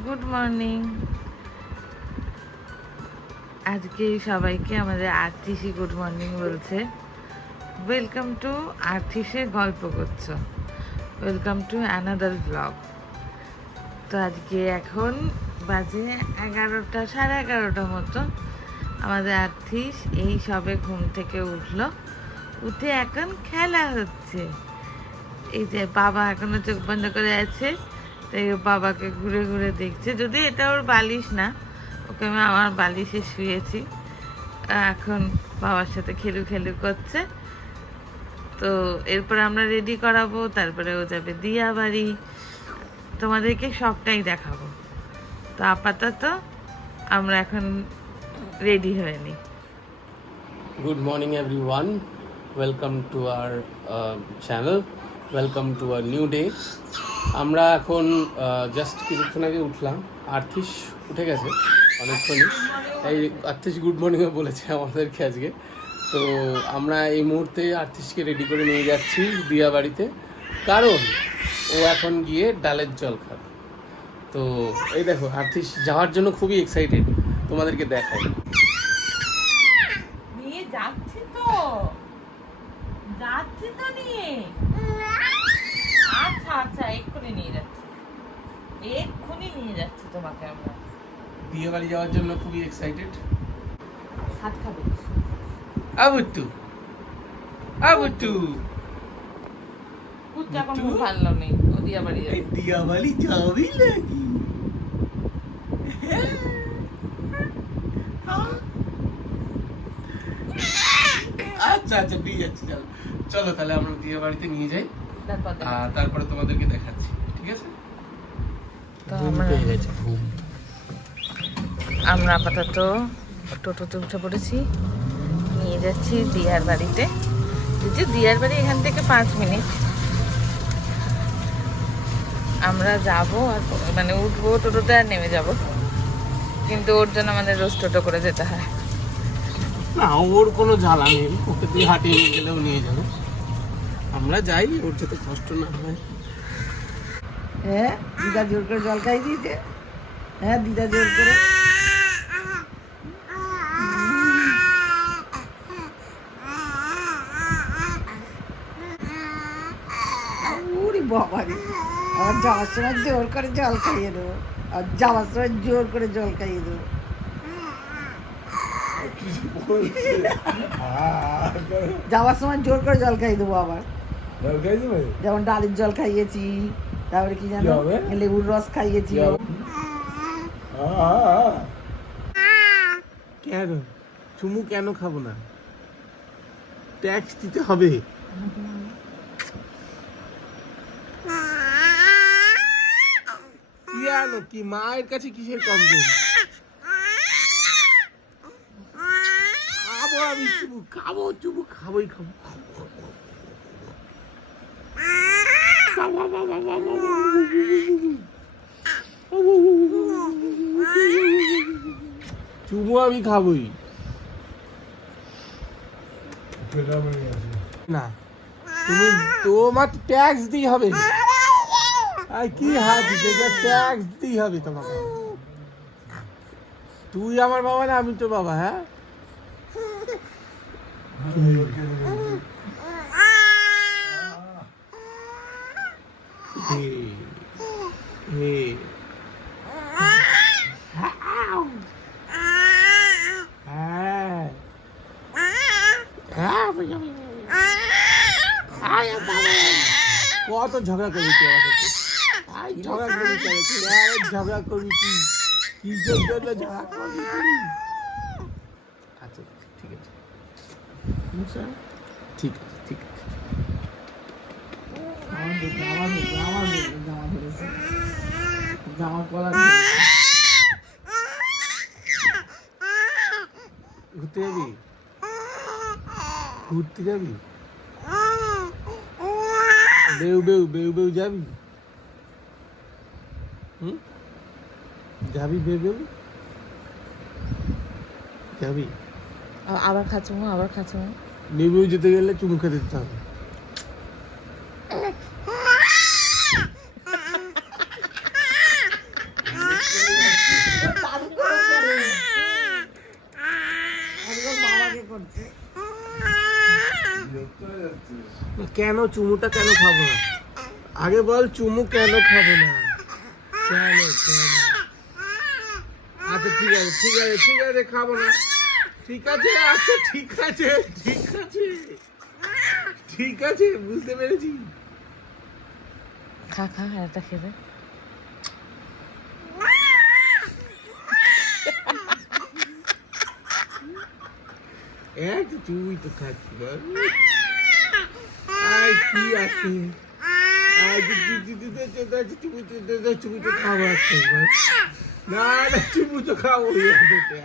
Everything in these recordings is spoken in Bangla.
Good morning. আজকে সবাইকে আমাদের আর্থিসি গুড মর্নিং বলছে। ওয়েলকাম টু আর্থিসে গল্প করছো, ওয়েলকাম টু অ্যানাদার ব্লগ। তো আজকে এখন বাজে 11টা, 11:30 মতো। আমাদের আর্থিস এই সবে ঘুম থেকে উঠলো, উঠে এখন খেলা হচ্ছে। এই যে বাবা এখনো চোখ বন্ধ করে আছে, তাই ও বাবাকে ঘুরে ঘুরে দেখছে। যদি এটা ওর বালিশ না, ওকে আমি আমার বালিশে শুয়েছি, এখন বাবার সাথে খেলু খেলু করছে। তো এরপর আমরা রেডি করাবো, তারপরে ও যাবে দিয়া বাড়ি, তোমাদেরকে সবটাই দেখাবো। তো আপাতত আমরা এখন রেডি হয়ে নিই। Good morning everyone, welcome to our channel, welcome to our new day. আমরা এখন জাস্ট কিছুক্ষণ আগে উঠলাম, আর্থিস উঠে গেছে অনেকক্ষণই, এই আর্থিস গুড মর্নিংও বলেছে আমাদেরকে আজকে। তো আমরা এই মুহূর্তে আর্থিসকে রেডি করে নিয়ে যাচ্ছি দিয়া বাড়িতে, কারণ ও এখন গিয়ে ডালের জল খাবে। তো এই দেখো আর্থিস যাওয়ার জন্য খুবই এক্সাইটেড, তোমাদেরকে দেখাই। নিয়ে যাচ্ছি তো, যাচ্ছি তো নিয়ে। আচ্ছা আচ্ছা, এক্ষুনি নিয়ে যাচ্ছি, এক্ষুনি নিয়ে যাচ্ছি তোমাকে। আমরা বিয়ে বাড়ি যাওয়ার জন্য খুবই এক্সাইটেড। হাত খাবে। আবুটু আবুটু কুচ্চা কোনো ভালো নেই, ও দিয়া বাড়ি যাবে। এই দিয়া বাড়ি যাবি নাকি? আচ্ছা আচ্ছা, নিয়ে যাচ্ছি, চলো চলো তাহলে আমরা দিয়া বাড়িতে নিয়ে যাই, তারপরে তোমাদেরকে দেখাচ্ছি, ঠিক আছে? তো আমরা আপাতত টোটোতে উঠে পড়েছি, নিয়ে যাচ্ছি দিয়ার বাড়িতে। যে দিয়ার বাড়ি এখান থেকে 5 মিনিট। আমরা যাব আর মানে উঠবো টোটোতে আর নেমে যাব, কিন্তু ওর জন্য আমাদের রোজ টোটো করে যেতে হয়। না, ওর কোনো জ্বালা নেই, ওকে তুই হাঁটিয়ে নিয়ে গেলেও নিয়ে যাবো, আমরা যাই, ওর যাতে কষ্ট না হয়। হ্যাঁ, দিদা জোর করে জল খাই দিয়েছে। হ্যাঁ, দিদা জোর করে। ওরে বাবা রে, আবার যাওয়ার সময় জোর করে জল খাইয়ে দেবো, আর যাওয়ার সময় জোর করে জল খাইয়ে দেবো। যাওয়ার সময় জোর করে জল খাইয়ে দেবো আবার, যেমন ডালের জল খাইয়েছি, তারপরে কি জানো লেবুর রস খাইয়েছি। কেন চুমু কেন খাবো না? ট্যাক্স দিতে হবে। কি আলো, কি মায়ের কাছে কিসের কমপ্লেন? খাবো আমি চুমু, খাবো চুমু, খাবোই খাবো। চুমু আমি খাবোই না, তুমি তোমার ট্যাক্স দিই হবে। আর কি হাত ট্যাক্স দিই হবে তোমাকে। তুই আমার বাবা না আমি তো বাবা। হ্যাঁ, কত ঝগড়া করবি তুই আমার সাথে? ঝগড়া করবি ঝগড়া করবি তুই, কিসের জন্য ঝগড়া করবি তুই? আচ্ছা ঠিক আছে, ঠিক আছে, ঠিক আছে। জামা কলা ঘুরতে যাবি? ঘুরতে যাবি? বেউ বেউ বেউ বেউ যাবি? যাবি বেউ বেউ যাবি? আবার খাচ্ছো, আবার খাচ্ছো। বেউ বেউ যেতে গেলে চুমু খেতে দিতে হবে। কেন চুমুটা কেন খাবো না? আগে বল চুমু কেন খাবো না? কেন কেন? আচ্ছা ঠিক আছে ঠিক আছে ঠিক আছে খাবো না। ঠিক আছে আচ্ছা ঠিক আছে ঠিক আছে ঠিক আছে বুঝতে পেরেছি। খা খা একটা খেলে। তো তুই তো খাচ্ছি বল। আর কি আছে? চুমু তো খাবো একটা। না না চুমু তো খাবো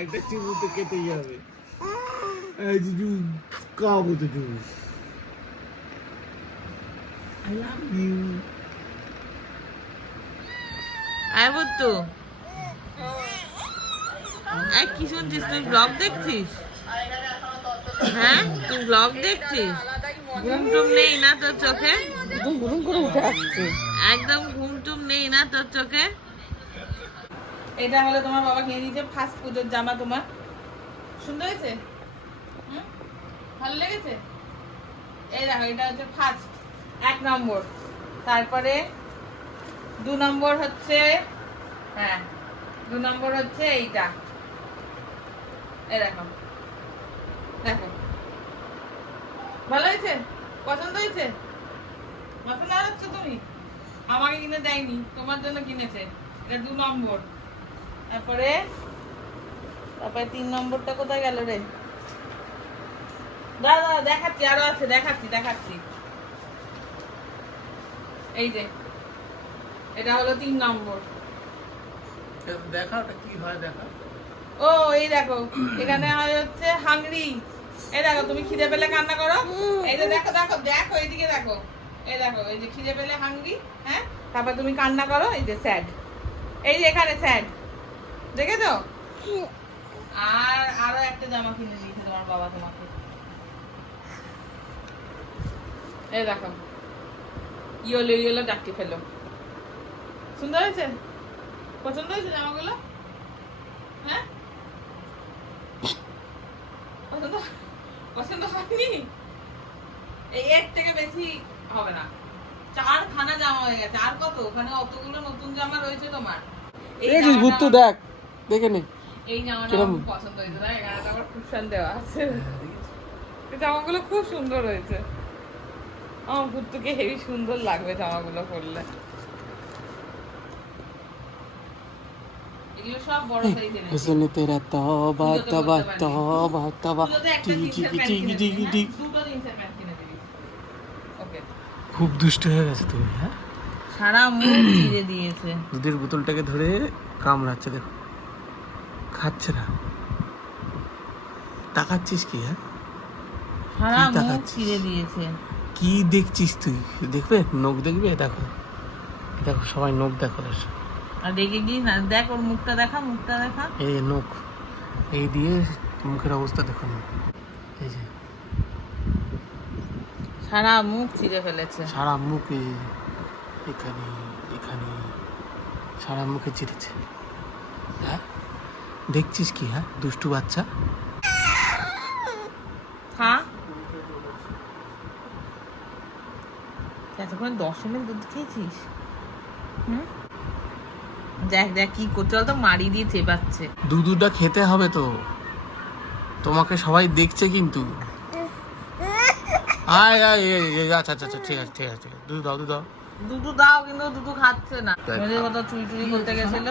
একটা চুমু তো খেতেই হবে। খাবো তো চুমু। I love you. আয় বুদ্ধু, এই কি শুনছিস? তুই ব্লগ দেখছিস? হ্যাঁ তুই ব্লগ দেখছিস? ঘুম টুম নেই না তোর চোখে? একদম গুরুম করে উঠে আসছে। একদম ঘুম টুম নেই না তোর চোখে? এটা হলো তোমার বাবা কিনে দিয়েছে ফার্স্ট পুজোর জামা। তোমার সুন্দর হয়েছে? ভালো লেগেছে? এই দেখো এটা হচ্ছে ফার্স্ট 1 নম্বর। তারপরে 2 নম্বর হচ্ছে, হ্যাঁ 2 নম্বর হচ্ছে এইটা। এই দেখো দেখো, ভালো হয়েছে? পছন্দ হয়েছে? পছন্দ হচ্ছে? তুমি আমাকে কিনে দেয়নি, তোমার জন্য কিনেছে। এটা 2 নম্বর। তারপরে 3 নম্বরটা কোথায় গেল রে? দাদা দেখাচ্ছি, আরো আছে, দেখাচ্ছি। এই যে এটা হলো 3 নম্বর। দেখা ওটা কি হয় দেখা। ও এই দেখো এখানে হয় হচ্ছে হাংরি। এই দেখো তুমি খিদে পেলে কান্না করো। এই যে দেখো দেখো দেখো এইদিকে দেখো, এই দেখো এই যে খিদে পেলে হাংরি, হ্যাঁ তারপর তুমি কান্না করো। এই যে স্যাড, এই যে এখানে স্যাড, দেখেছো? আর আরো একটা জামা কিনে দিয়েছে তোমার বাবা তোমাকে। এই দেখো ইয়েলো ইয়েলো ডাকি ফেলো। সুন্দর হয়েছে? পছন্দ হয়েছে জামাগুলো? হ্যাঁ পছন্দ হয়নি? এই এর থেকে বেশি হবে না। 4 খানা জামা হয়ে গেছে। আর কত? ওখানে অতগুলো নতুন জামা রয়েছে তোমার। ভূত দেখ দেখে নে। এই জামাটা আমার খুব পছন্দ হয়েছে। না এখানে আবার কুশন দেওয়া আছে। এই জামাগুলো খুব সুন্দর হয়েছে। আমার ভূতকে হেভি সুন্দর লাগবে জামাগুলো পরলে। এগুলো সব বড় সাইজের। हुस्न तेरा तौबा तौबा तौबा तौबा খুব দুষ্ট হয়ে গেছে তুমি। হ্যাঁ সারা মুখ চিড়ে দিয়েছে। দুধের বোতলটাকে ধরে কামড়াচ্ছে, দেখো খাচ্ছে না। তাকাচ্ছিস কি? হ্যাঁ সারা কি মুখ তাকাচ্ছিস? চিড়ে দিয়েছে। কি দেখছিস তুই? দেখবে নখ দেখবে? দেখো দেখো সবাই নখ দেখো। আর দেখে গিয়ে না দেখ ওর মুখটা দেখা, মুখটা দেখা। এই নখ এই দিয়ে মুখের অবস্থা দেখো। এই যে সারা মুখ চিড়ে ফেলেছে। সারা মুখ এখানে এখানে সারা মুখে চিরেছে। হ্যাঁ দেখছিস কি? হ্যাঁ দুষ্টু বাচ্চা। হ্যাঁ এতক্ষণ 10 ml দুধ খেয়েছিস? দেখ দেখ কি করতে, তো মারি দিয়ে চেপাচ্ছে। দুধটা খেতে হবে তো, তোমাকে সবাই দেখছে কিন্তু। আয় আয় আচ্ছা আচ্ছা ঠিক আছে ঠিক আছে দুধ দাও দুধ দাও। দুধু দাও, কিন্তু দুধু খাচ্ছে না। মেয়েদের কথা চুরি চুরি করতে গেছিল,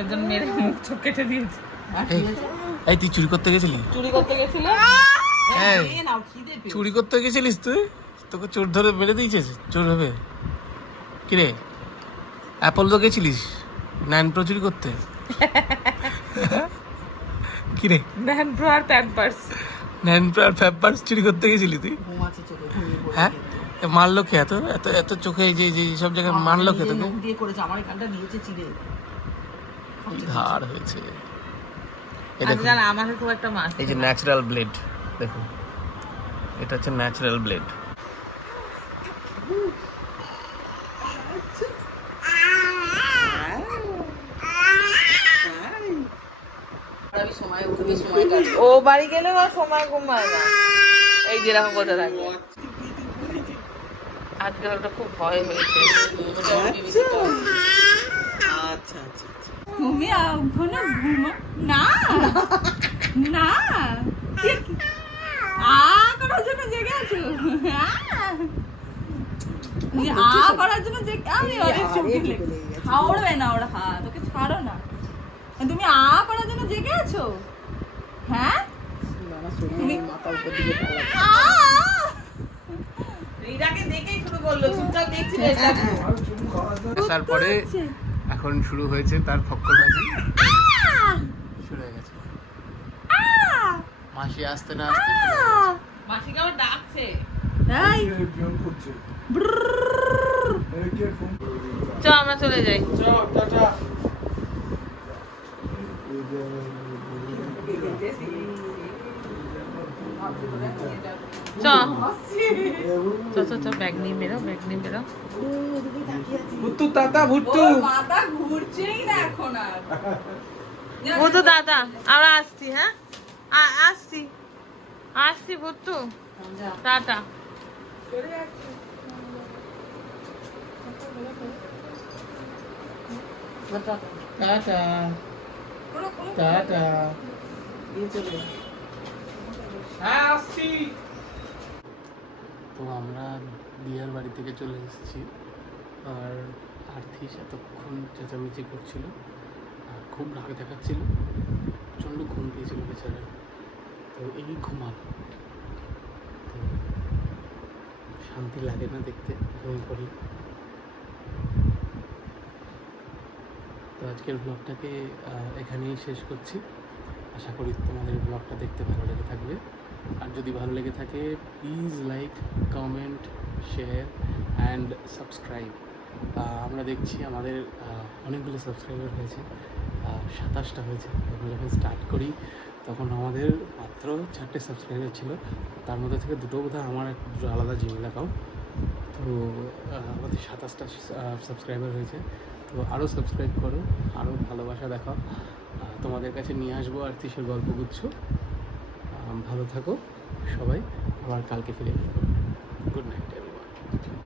একজন মেরে মুখ চোখ কেটে দিয়েছে। এই তুই চুরি করতে গেছিলি? চুরি করতে গেছিল। চুরি করতে গেছিলিস তুই? তোকে চোর ধরে মেরে দিয়েছিস চোর হবে? কিরে অ্যাপল তো গেছিলিস 9 Pro চুরি করতে? কিরে 9 Pro আর প্যাম্পার্স 9 Pro আর প্যাম্পার্স চুরি করতে গেছিলি তুই? হ্যাঁ মারলো কে? এত এত এত চোখে যে যে সব জায়গায় মারলো কে তোকে? দিয়ে করেছে আমার এখানটা নিয়েছে চিড়ে। কি ধার হয়েছে। এই আচ্ছা দেখুন জান আমাকে খুব একটা মাছ। এই যে ন্যাচারাল ব্লেড দেখুন, এটা হচ্ছে ন্যাচারাল ব্লেড। ও বাড়ি গেলে বা সময় ঘুমায় না। এই যেরকম কথা থাকে। আজকাল ওটা খুব ভয় হয়েছে। আচ্ছা আচ্ছা আচ্ছা। তুমি এখনো ঘুমা না না করার জন্য জেগে আছো তুমি করার জন্য জেগে আমি অনেক চোখে হাওড়বে না ওরা তোকে ছাড়ো না তুমি করার জন্য জেগে আছো হ্যাঁ আমার শরীর মাথা উপর দিকে টালা। রিনাকে দেখেই শুরু করলো, চুপচাপ দেখছিল। আসার পরে এখন শুরু হয়েছে তার ফক্করবাজি শুরু হয়ে গেছে। মাসি আসতে না আসতে শুরু হয়ে গেছে। মাসিকে আবার ডাকছে। এই ফোন করছে কে ফোন চ আমরা চলে যাই। চল টাটা চ চ চ ব্যাগ নিয়ে বেরো, ব্যাগ নিয়ে বেরো। ভুট্টু তাতা ভুট্টু ওর মাথা ঘুরছেই না এখন আর ও তো দাদা, আমরা আসছি। হ্যাঁ আসছি আসছি ভুট্টু, টাটা। টাটা টাটা হ্যাঁ আসছি। তো আমরা দিয়ার বাড়ি থেকে চলে এসেছি, আর আর্থিস এতক্ষণ চেঁচামেচি করছিল, আর খুব রাগ দেখাচ্ছিল, প্রচণ্ড ঘুম পেয়েছিল বেচারা। তো এই ঘুমাবো, তো শান্তি লাগে না দেখতে ঘুমিয়ে পড়লে। তো আজকের ব্লগটাকে এখানেই শেষ করছি। আশা করি তোমাদের ব্লগটা দেখতে ভালো লেগে থাকবে, আর যদি ভালো লেগে থাকে please like, comment, share and subscribe. আমরা দেখছি আমাদের অনেকগুলো সাবস্ক্রাইবার হয়েছে, 27টা হয়েছে। আমরা যখন স্টার্ট করি তখন আমাদের মাত্র 4টে সাবস্ক্রাইবার ছিল, তার মধ্যে থেকে দুটো বোধহয় আমার দুটো আলাদা জিমেল অ্যাকাউন্ট। তো আমাদের 27টা সাবস্ক্রাইবার হয়েছে। তো আরও সাবস্ক্রাইব করো, আরও ভালোবাসা দেখাও, তোমাদের কাছে নিয়ে আসবো আর্থিসের গল্পগুচ্ছ। ভালো থাকো সবাই, আবার কালকে ফিরে আসবো। Good night everyone.